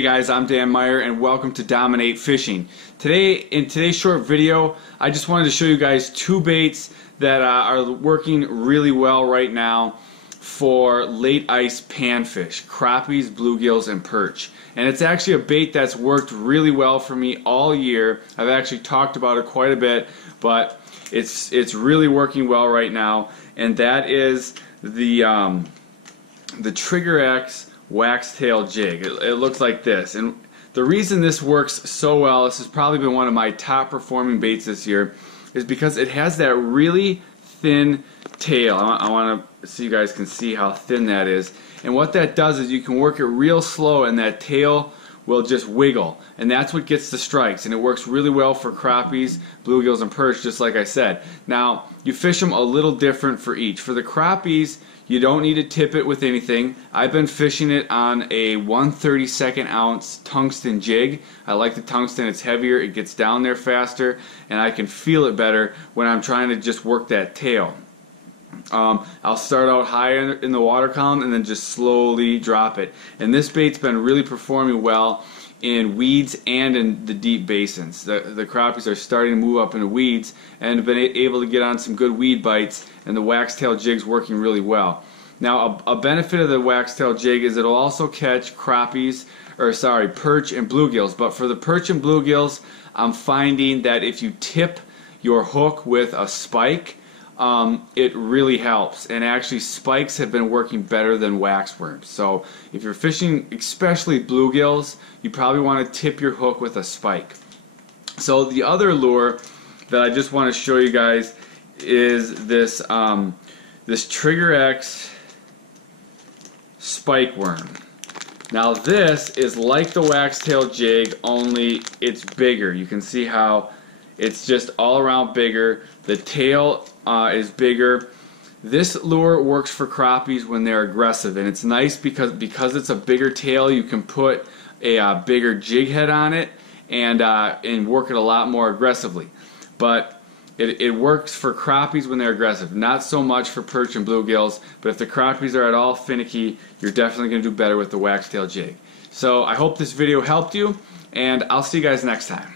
Hey guys, I'm Dan Meyer and welcome to Dominate Fishing. In today's short video, I just wanted to show you guys two baits that are working really well right now for late ice panfish, crappies, bluegills, and perch. And it's actually a bait that's worked really well for me all year. I've actually talked about it quite a bit, but it's really working well right now. And that is the Trigger X wax tail jig. It looks like this, and the reason this works so well, this has probably been one of my top performing baits this year, is because it has that really thin tail. I want to so you guys can see how thin that is, and what that does is you can work it real slow and that tail will just wiggle, and that's what gets the strikes, and it works really well for crappies, bluegills, and perch, just like I said. Now you fish them a little different for each. For the crappies, you don't need to tip it with anything. I've been fishing it on a 1/32 ounce tungsten jig. I like the tungsten, it's heavier, it gets down there faster, and I can feel it better when I'm trying to just work that tail. I'll start out high in the water column and then just slowly drop it. And this bait's been really performing well in weeds and in the deep basins. The crappies are starting to move up into weeds and have been able to get on some good weed bites, and the wax tail jig's working really well. Now a benefit of the wax tail jig is it'll also catch crappies, perch and bluegills. But for the perch and bluegills, I'm finding that if you tip your hook with a spike, it really helps, and actually spikes have been working better than wax worms. So if you're fishing especially bluegills, you probably want to tip your hook with a spike. So the other lure that I just want to show you guys is this this Trigger X spike worm. Now this is like the wax tail jig, only it's bigger. You can see how it's just all around bigger. The tail is bigger. This lure works for crappies when they're aggressive, and it's nice because it's a bigger tail. You can put a bigger jig head on it and work it a lot more aggressively. But it works for crappies when they're aggressive, not so much for perch and bluegills. But if the crappies are at all finicky, you're definitely going to do better with the wax tail jig. So I hope this video helped you, and I'll see you guys next time.